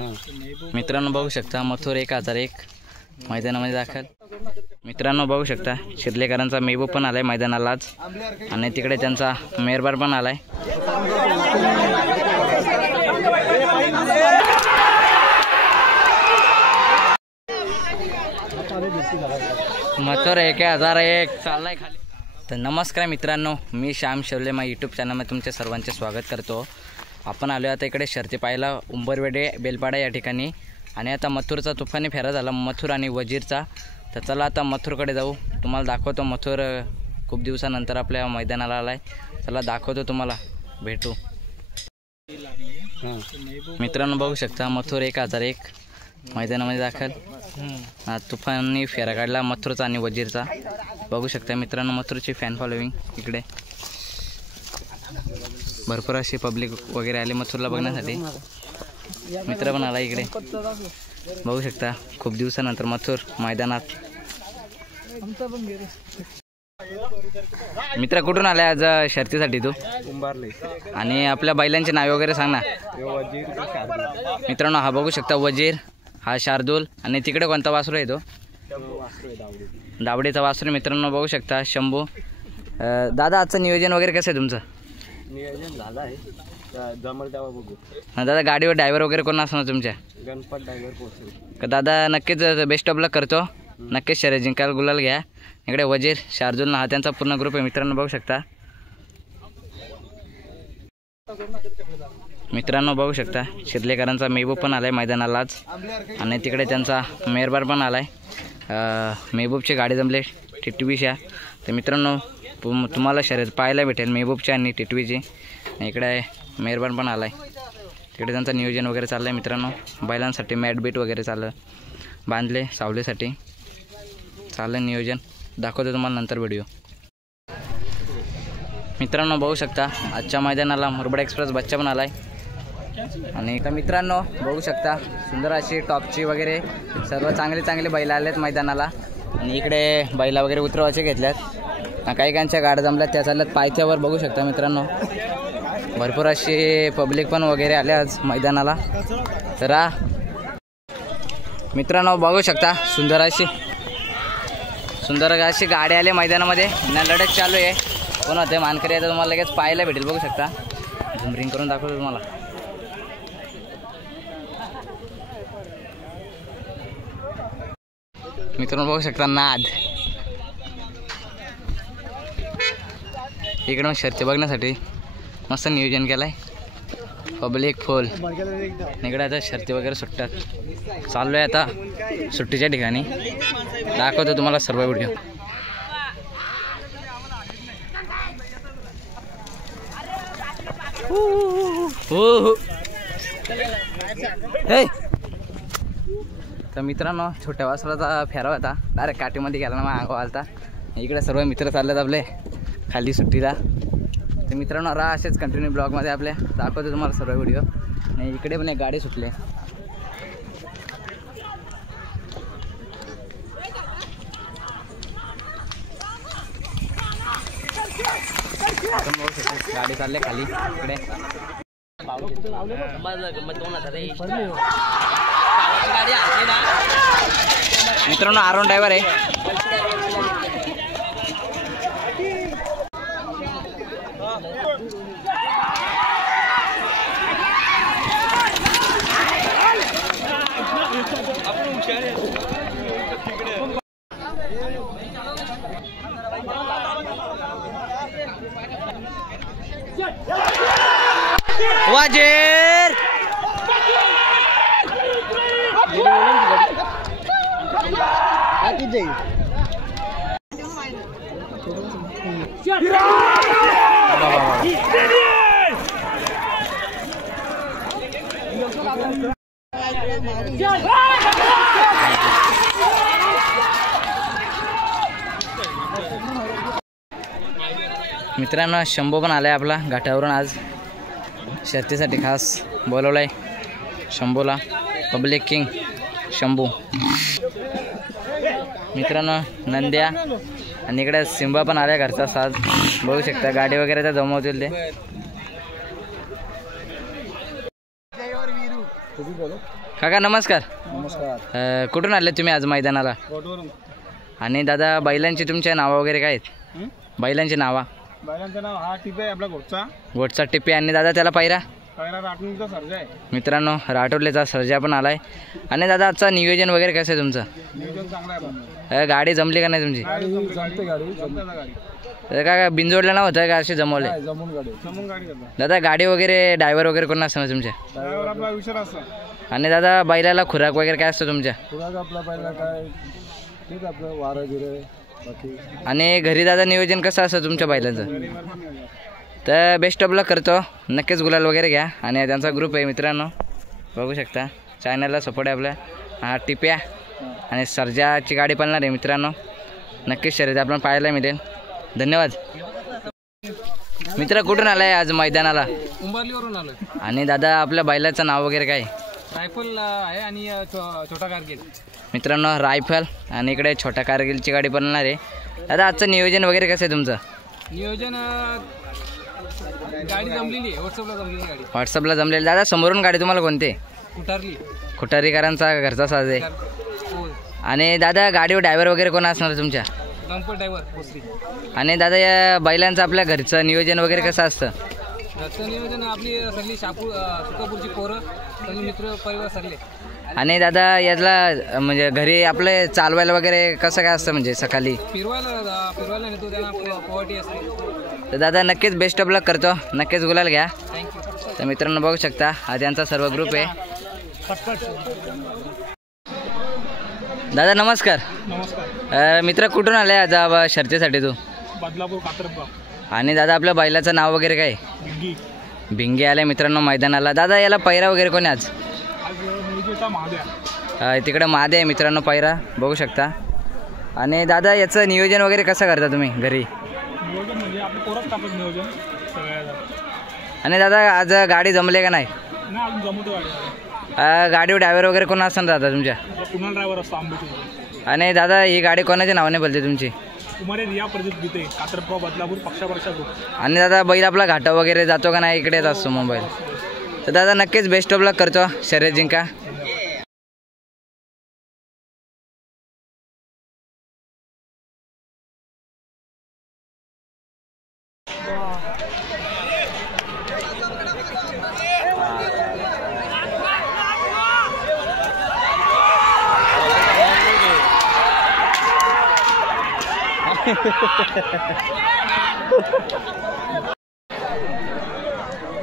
मित्रांनो बघू शकता मथुर 1001 मैदानामध्ये दाखल। मित्रांनो बघू शकता शिर्लेकरांचा मेहबूब पण आलाय मैदानाला आज आणि तिकडे त्यांचा मेहरबार पण आलाय। मथुर 1001 चाललाय खाली। तर नमस्कार मित्रांनो, मी श्याम शेवले माझ्या यूट्यूब चॅनलमध्ये तुमचे सर्वांचे स्वागत करतो। आपण आलो आता इकडे शर्ती पाहायला उंबरवेडे बेलपाडा या ठिकाणी आणि आता मथुरचा तुफानी फेरा झाला मथुर आणि वजीरचा। तर चला आता मथुरकडे जाऊ, तुम्हाला दाखवतो। मथुर खूप दिवसानंतर आपल्या मैदानाला आलाय, चला दाखवतो तुम्हाला, भेटू। मित्रांनो बघू शकता मथुर 1001 मैदानामध्ये दाखल। तुफानी फेरा काढला मथुरचा आणि वजीरचा, बघू शकता मित्रांनो। मथुरची फॅन फॉलोविंग इकडे भरपूर अशी पब्लिक वगैरे आली मथुरला बघण्यासाठी। मित्र पण आला इकडे, बघू शकता खूप दिवसानंतर मथुर मैदानात। मित्र कुठून आलाय आज शर्तीसाठी तू? उंबारले। आणि आपल्या बैलांचे नाव वगैरे सांग ना। मित्रांनो हा बघू शकता वजीर, हा शार्दूल आणि तिकडे कोणता वासरू आहे तो? दावडीचा वासरू। मित्रांनो बघू शकता शंभू। दादा आजचं नियोजन वगैरे कसं आहे तुमचं? नियोजन झालं आहे, जमल तेव्हा बघू। दादा गाडीवर ड्रायव्हर वगैरे कोण असणार तुमच्या? गणपत ड्रायव्हर पोहोचेल। दादा नक्कीच बेस्ट ऑफ लक करतो, नक्कीच शर्यत जिंकायला गुलाल घ्या। इकडे वजीर, शार्दूल हा त्यांचा पूर्ण ग्रुप आहे मित्रांनो, बघू शकता। मित्रांनो बघू शकता शिर्लेकरांचा मेहबूब पण आलाय मैदानाला आज आणि तिकडे त्यांचा मेहरबार पण आलाय। मेहबूबची गाडी जमले टिटवीच्या। तर मित्रांनो तुम्हाला शर्यत पाहायला भेटेल मेहबूबची आणि टिटवीची। इकडे मेहरबान पण आलाय, तिकडे त्यांचं नियोजन वगैरे चाललं आहे मित्रांनो। बैलांसाठी मॅट बीट वगैरे चाललं, बांधले सावलीसाठी चाललं नियोजन, दाखवतो तुम्हाला नंतर व्हिडिओ। मित्रांनो बघू शकता आजच्या मैदानाला मुरबाड एक्सप्रेस बच्चा पण आलाय आणि का मित्रांनो बघू शकता सुंदर अशी टॉपची वगैरे सर्व चांगले बैल आलेत मैदानाला। आणि इकडे बैला वगैरे उतरवायचे घेतल्यात, काही कांच्या गाड्या जमल्यात त्या चालल्यात पायथ्यावर, बघू शकता मित्रांनो। भरपूर अशी पब्लिक पण वगैरे आले आज मैदानाला। तर मित्रांनो बघू शकता सुंदर अशी गाडी आली मैदानामध्ये ना, लढत चालू आहे। कोण होते मानकरी आता तुम्हाला लगेच पाहायला भेटेल, बघू शकता। झूम रिंग करून दाखवतो तुम्हाला। मित्रांनो बघू शकता नाद इकडून शर्ती बघण्यासाठी मस्त नियोजन केलंय, पब्लिक फुल। इकडे आता शर्ती वगैरे सुटतात, चाललोय आता सुट्टीच्या ठिकाणी, दाखवतो तुम्हाला सर्व व्हिडिओ। हो तर मित्रांनो छोट्या वासराचा फेरा होता, डायरेक्ट काठीमध्ये गेला ना, मग अंगावर आलता। इकडे सर्व मित्र चाललेत आपले खाली सुट्टीला। तर मित्रांनो राहा असेच कंटिन्यू ब्लॉगमध्ये आपल्या, दाखवतो तुम्हाला सर्व व्हिडिओ। आणि इकडे पण एक गाडी सुटली, गाडी चालले खाली इकडे। मित्रांनो आरोन ड्रायव्हर आहे। वजीर मित्रांनो शंभू पण आलाय आपला घाटावरून, आज शर्तीसाठी खास बोलवलाय शंभूला, पब्लिक किंग शंभू। मित्रांनो नंद्या आणि इकडे सिंबा पण आल्या घरचा साज, बघू शकता गाडी वगैरे तर जमवतील ते। काका नमस्कार. नमस्कार. कुठून आले तुम्ही आज मैदानाला? आणि दादा बैलांची तुमच्या नावं वगैरे काय आहेत? बैलांची नावा? बैलांचं नाव हा टिपे आहे आपला गोटचा टिप्पी. आणि दादा त्याला पायरा? राठणीचा सर्जा आहे मित्रांनो राठोडलेचा सर्जा पण आलाय. आणि दादा आजचा नियोजन वगैरे कसं आहे तुमचं? नियोजन चांगलं आहे. गाडी जमली का नाही तुमची? गाडी काय बिनजोडलं ना होतं का असे जमवले? जमून गाडी दादा गाडी वगैरे ड्रायव्हर वगैरे कोण असतं ना तुमच्या? ड्रायव्हर आपला विचार असतो. आणि दादा बैलाला खुराक वगैरे काय असतं तुमच्या? खुराक आपला पहिला काय ठीक आपलं वारं गिरं बाकी. आणि घरी दादा नियोजन कसं असतं तुमच्या बैलांचं? तर बेस्ट ऑफ लक करतो. नक्कीच गुलाल वगैरे घ्या. आणि त्यांचा ग्रुप आहे मित्रांनो बघू शकता. चॅनलला सपोर्ट आहे आपल्या. हा टिप्या आणि सर्जाची गाडी पळणार आहे मित्रांनो. नक्कीच शर्यत आपल्याला पाहायला मिळेल. धन्यवाद. मित्र कुठून आलाय आज मैदानाला? उंबरलीवरून आलो. आणि दादा आपल्या बैलाचं नाव वगैरे काय? रायफल आहे आणि छोटा कारगिल. मित्रांनो रायफल आणि इकडे छोटा कारगिलची गाडी पळणार आहे. दादा आजचं नियोजन वगैरे कसं आहे तुमचं? नियोजन गाडी जमलेली आहे. व्हॉट्सअपला जमलेली गाडी. व्हॉट्सअपला जमलेली. दादा समोरून गाडी तुम्हाला कोणते? उतारली. खुटारीकरांचा घरचा साज आहे. हो. आणि दादा गाडीवर ड्रायव्हर वगैरे कोण असणार तुमच्या? गणपत ड्रायव्हर पोसरी. आणि दादा या बैलांचं आपल्या घरचं नियोजन वगैरे कसं असतं? घरचं नियोजन आपली सगळी सुकापूरची पोरं सगळी मित्र परिवार सगळे. आणि दादा याला म्हणजे घरी आपले चालवायला वगैरे कसं काय असतं म्हणजे सकाळी? फिरवायला नेतो त्यांना पोवाटी असते. तर दादा नक्कीच बेस्ट ऑफ लक करतो. नक्कीच गुलाल घ्या. थँक्यू. तर मित्रांनो बघू शकता हा त्यांचा सर्व ग्रुप आहे. दादा नमस्कार. नमस्कार. मित्र कुठून आलाय आज शर्यतीसाठी तू? बदलापूर कात्रपा. आणि दादा आपल्या बैलाचं नाव वगैरे काय? भिंगी. भिंगे आले मित्रांनो मैदानाला. दादा याला पैरा वगैरे कोणी आज? तिकडे महादे आहे मित्रांनो पैरा बघू शकता. आणि दादा याचं नियोजन वगैरे कसं करता तुम्ही घरी? नियोजन म्हणजे आपलं पोरच टाकत नियोजन सगळ्याला. आणि दादा आज गाडी जमले का नाही? अजून जमवतो गाडी. गाडीवर ड्रायव्हर वगैरे कोण असतं दादा तुमच्या? पुन्हा ड्रायव्हर असतो आंबेची. आणि दादा ही गाडी कोणाच्या नावाने बोलते तुमची? कुमारे रिया प्रदीप गीते कात्रपा बदलापूर पक्षापक्षा ग्रुप. आणि दादा बैल आपला घाटा वगैरे जातो का नाही इकडेच असतो मोबाईल? तर दादा नक्कीच बेस्ट ऑफ लक करतो. शर्यत जिंका.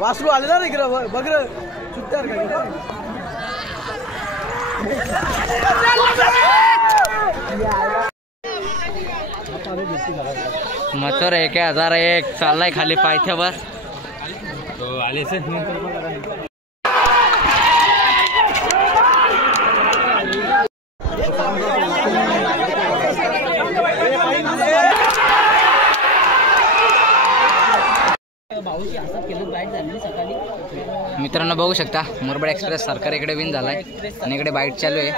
वासरू आलेला रे इकडं बघ रे सुट्ट्यावर मथुर 1001 चाललाय खाली पायथ्यावर. आले मित्रांनो बघू शकता मुरबाड एक्सप्रेस सरकार इकडे विन झालाय आणि इकडे बाईट चालू आहे.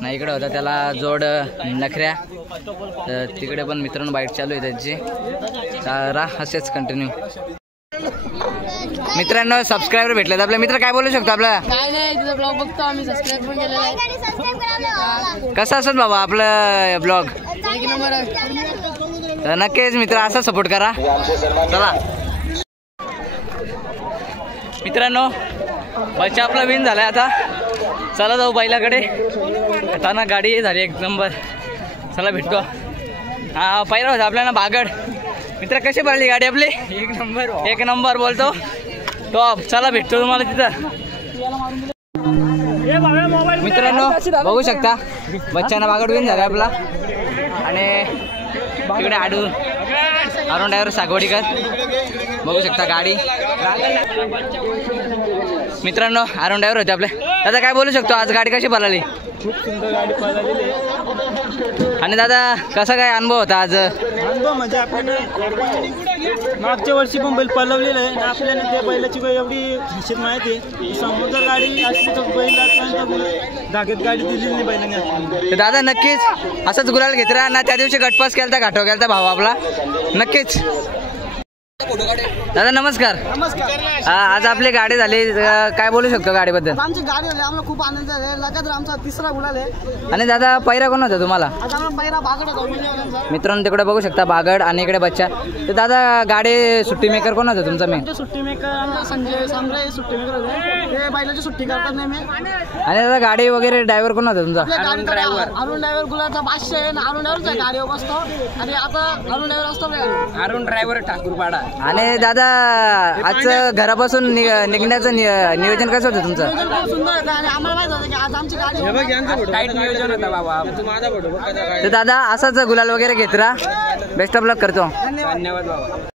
नाही इकडे होता त्याला जोड नखऱ्या. तर तिकडे पण मित्रांनो बाईट चालू आहे त्याची. राहा असेच कंटिन्यू. मित्रांनो सबस्क्रायबर भेटलेत आपले. मित्र काय बोलू शकतो आपल्याला? काय नाही तुझा ब्लॉग बघतो आम्ही. सबस्क्राईब पण केलेला आहे. कसं असत बाबा आपलं ब्लॉग? एक नंबर आहे. तर नक्कीच मित्र असा सपोर्ट करा. चला मित्रांनो बच्चा आपला विन झालाय. आता चला जाऊ बैलाकडे. आता ना गाडी झाली एक नंबर. चला भेटतो. हा पहिला होता आपल्याला बागड. मित्र कशी पडली गाडी आपली? एक नंबर बोलतो टॉप. चला भेटतो तुम्हाला तिथं. मित्रांनो बघू शकता बच्चांना बागड विन झाला आपला. आणि तिकडे अरुण ड्रायव्हर सागवडीकर बघू शकता गाडी. मित्रांनो अरुण ड्रायव्हर होते आपले. दादा काय बोलू शकतो आज गाडी कशी पळाली? खूप सुंदर गाडी पळालेली आहे. आणि दादा कसा काय अनुभव होता आज? अनुभव म्हणजे आपल्याला मागच्या वर्षी पण बैल पळवलेलं आहे. आपल्याला त्या बैलाची काही एवढी निश्चित माहिती आहे. समोर जर गाडी असली तर बैल धाग्यात गाडी दिलेली नाही बैलाने. दादा नक्कीच असंच गुलाल घेत राहा ना. त्या दिवशी गटपास केलता घाटो केलता भाऊ आपला. नक्कीच दादा नमस्कार. नमस्कार. आज आपली गाडी झाली, काय बोलू शकतो गाडीबद्दल? आमची गाडी झाली, आम्हाला खूप आनंद आहे. लगातार आमचा तिसरा गुलाल आहे. आणि दादा पहिरा कोण होता तुम्हाला? आज आम्हाला पहिला भागड होता. मित्रांनो तिकडे बघू शकता बागड आणि इकडे बच्चा. तर दादा गाडी सुट्टी मेकर कोण होता तुमचा? मी सुट्टी मेकर आमचा संजय सांबरे सुट्टी मेकर होते. ते बैलाची सुट्टी करतात नेहमी. आणि दादा गाडी वगैरे ड्रायव्हर कोण होता तुमचा? अरुण ड्रायव्हर गुलाचा 500 आहे. अरुण ड्रायव्हरच्या गाडीवर बसतो आणि आता अरुण ड्रायव्हर असतो. अरुण ड्रायव्हर ठाकूरपाडा. आणि दादा आज घरापासून निघण्याचं नियोजन कसं होतं तुमचं? खूप सुंदर होतं आणि आम्हाला माहित होतं की आज आमची गाडी टाईट नियोजन होता बाबा. तर दादा असाच गुलाल वगैरे घेत राहा. बेस्ट ऑफ लक करतो. धन्यवाद बाबा.